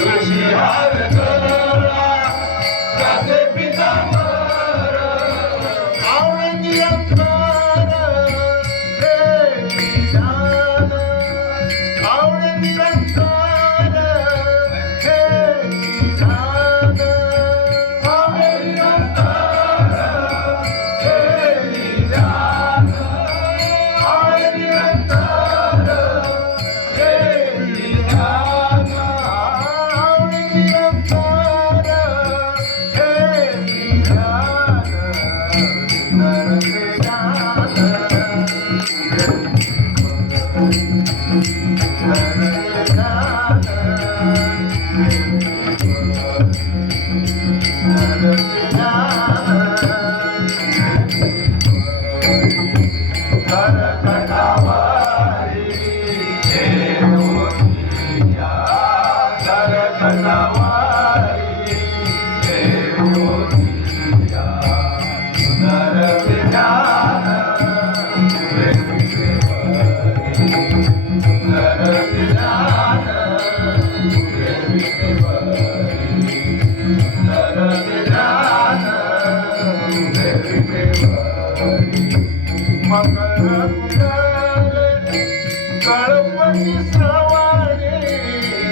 一起喊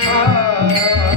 Ah.